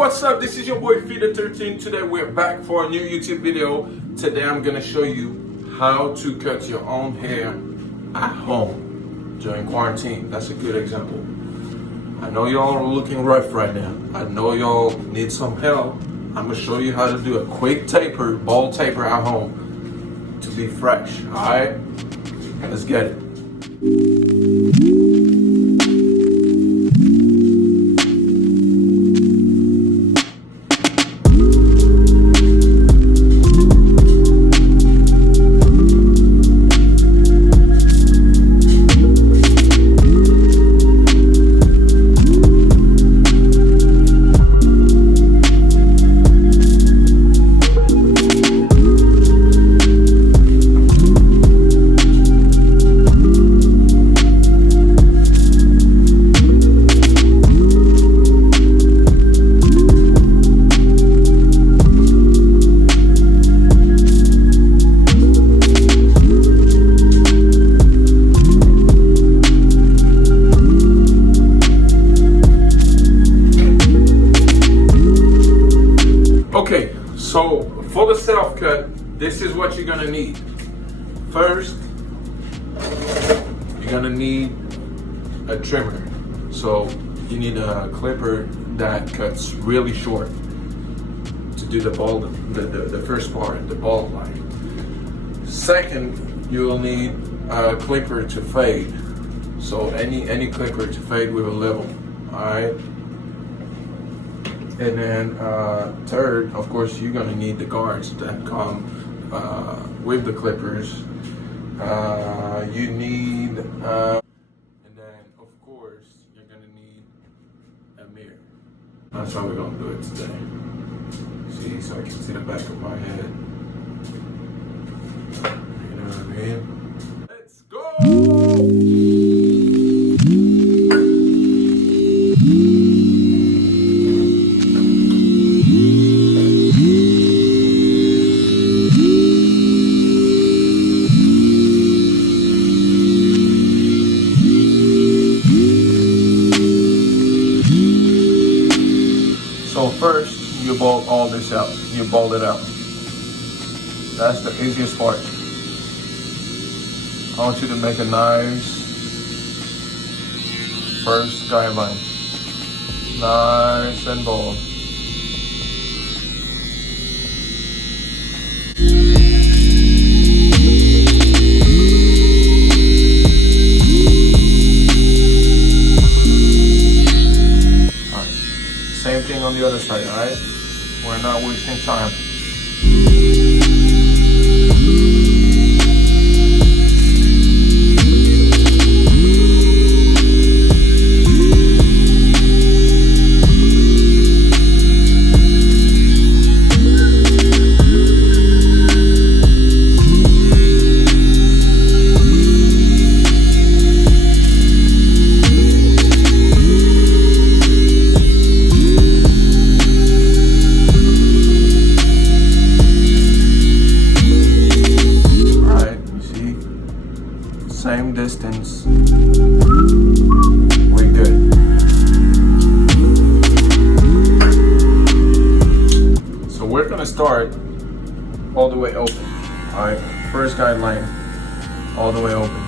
What's up? This is your boy FETHEXIII. Today we're back for a new YouTube video. Today I'm gonna show you how to cut your own hair at home during quarantine. That's a good example. I know y'all are looking rough right now. I know y'all need some help. I'm gonna show you how to do a quick taper, bald taper at home to be fresh. Alright? Let's get it. Okay, so for the self cut, this is what you're gonna need. First, you're gonna need a trimmer. So you need a clipper that cuts really short to do the bald, the first part, the bald line. Second, you will need a clipper to fade. So any clipper to fade with a level. All right. And then third, of course, you're gonna need the guards that come with the clippers. You need, and then of course, you're gonna need a mirror. That's how we're gonna do it today. See, so I can see the back of my head. You know what I mean? Let's go! So first, you bald all this out. You bald it out. That's the easiest part. I want you to make a nice first guideline. Nice and bold. Same thing on the other side, alright? We're not wasting time. Same distance. We're good. So we're gonna start all the way open. Alright, first guideline, all the way open.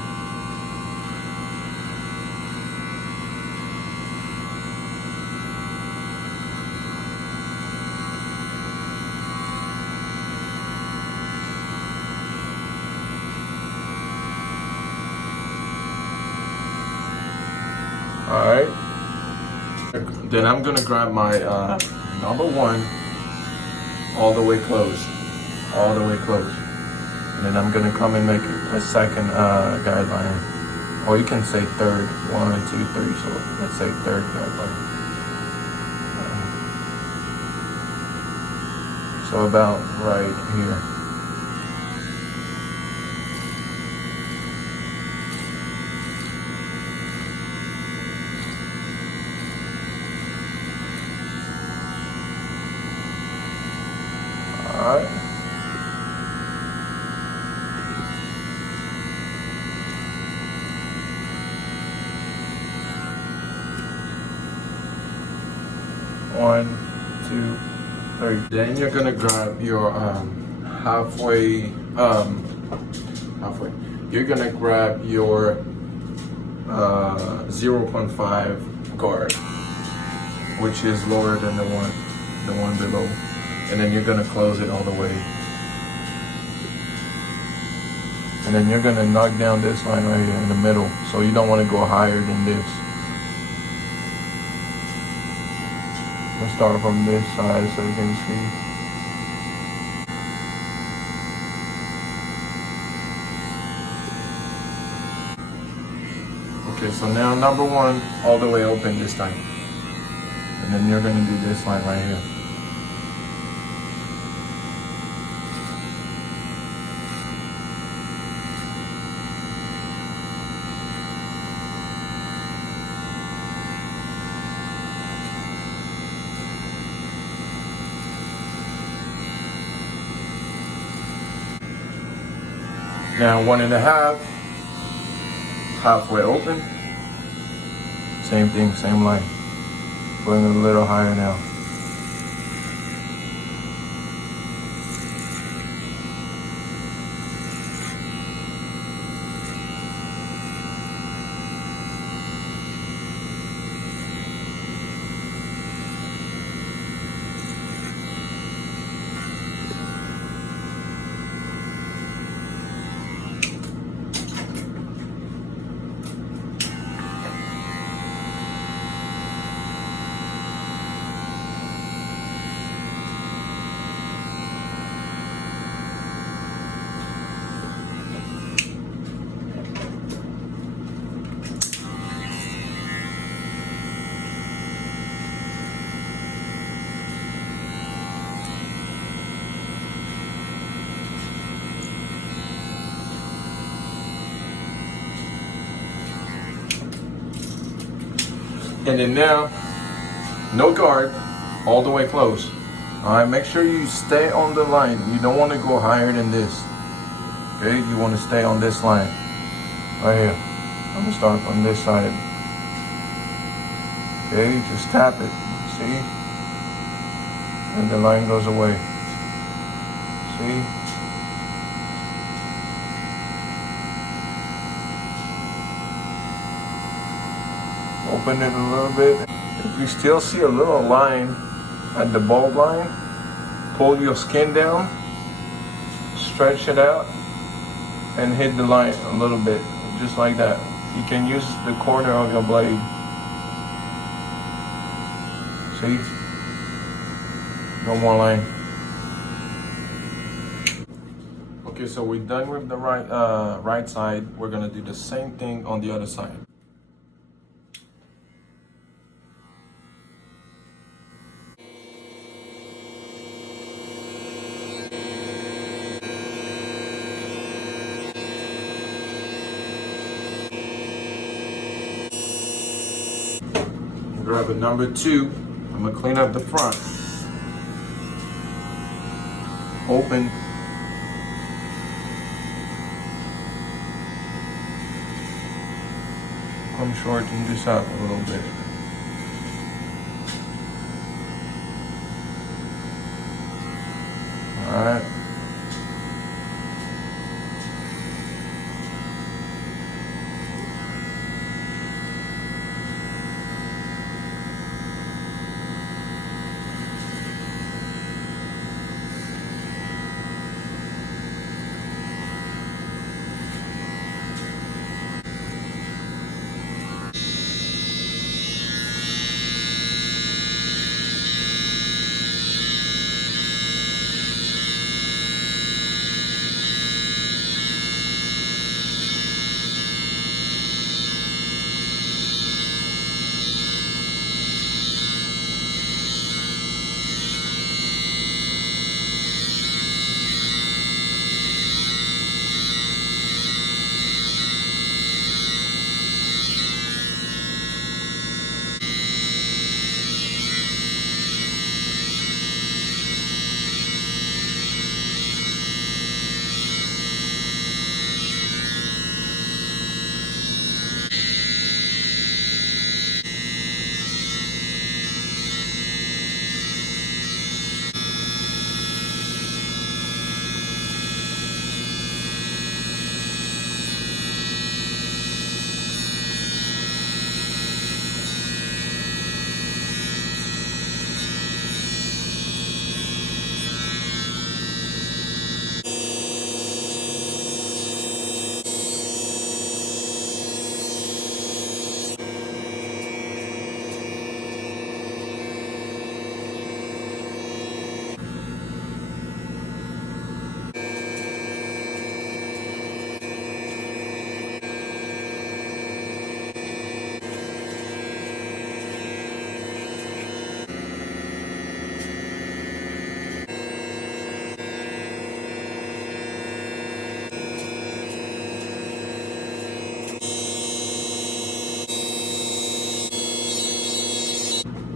Alright, then I'm gonna grab my number one all the way closed, and then I'm gonna come and make a second guideline, or you can say third, 1, 2, 3, so let's say third guideline. So about right here. Alright. One, 2, 3. Then you're gonna grab your halfway. You're gonna grab your 0.5 guard, which is lower than the one below, and then you're gonna close it all the way. And then you're gonna knock down this line right here in the middle. So you don't want to go higher than this. Let's start from this side so you can see. Okay, so now number 1 all the way open this time. And then you're gonna do this line right here. Now 1.5, halfway open. Same thing, same line. Going a little higher now. And then now, no guard, all the way close. All right, make sure you stay on the line. You don't want to go higher than this. Okay, you want to stay on this line. Right here. I'm gonna start from this side. Okay, just tap it, see? And the line goes away. See? Open it a little bit. If you still see a little line at the bulb line, pull your skin down, stretch it out, and hit the line a little bit, just like that. You can use the corner of your blade. See? No more line. Okay, so we're done with the right side. We're gonna do the same thing on the other side. Grab a number 2. I'm gonna clean up the front. Open. Come shorten this up a little bit. All right.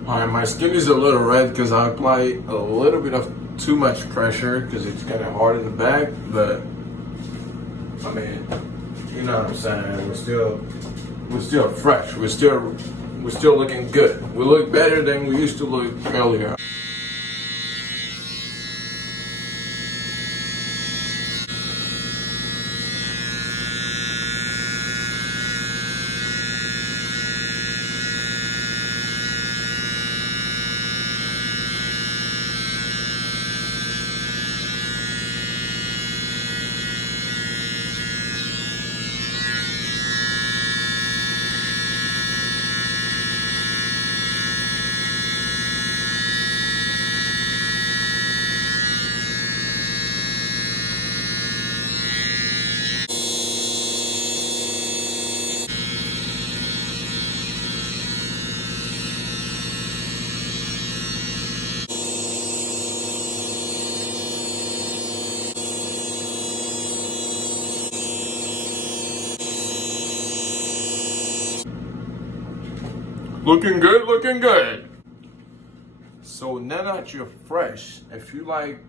Alright, my skin is a little red because I apply a little bit of too much pressure because it's kind of hard in the back, but I mean, you know what I'm saying, we're still fresh, we're still looking good. We look better than we used to look earlier. Looking good, looking good. So now that you're fresh, if you like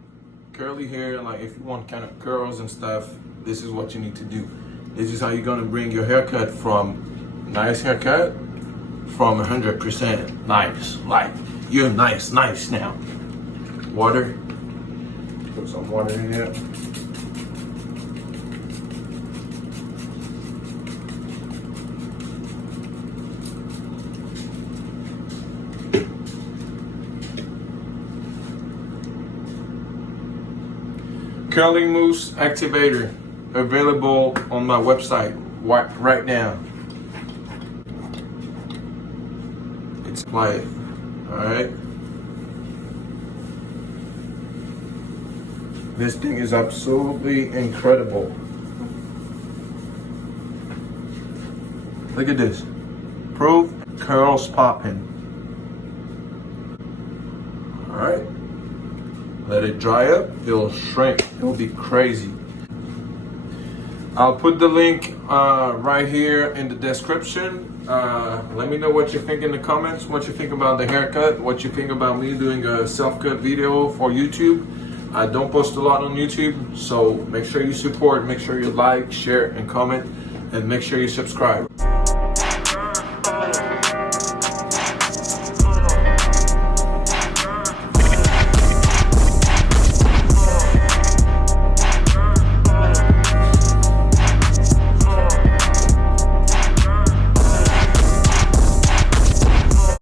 curly hair, like if you want kind of curls and stuff, this is what you need to do. This is how you're gonna bring your haircut from nice haircut from 100% nice. Like you're nice now. Water. Put some water in here. Curling Mousse Activator available on my website right now. It's quiet. Alright. This thing is absolutely incredible. Look at this. Proof curls popping. Alright. Let it dry up, it'll shrink, it'll be crazy. I'll put the link right here in the description. Let me know what you think in the comments, what you think about the haircut, what you think about me doing a self-cut video for YouTube. I don't post a lot on YouTube, so make sure you support, make sure you like, share, and comment, and make sure you subscribe.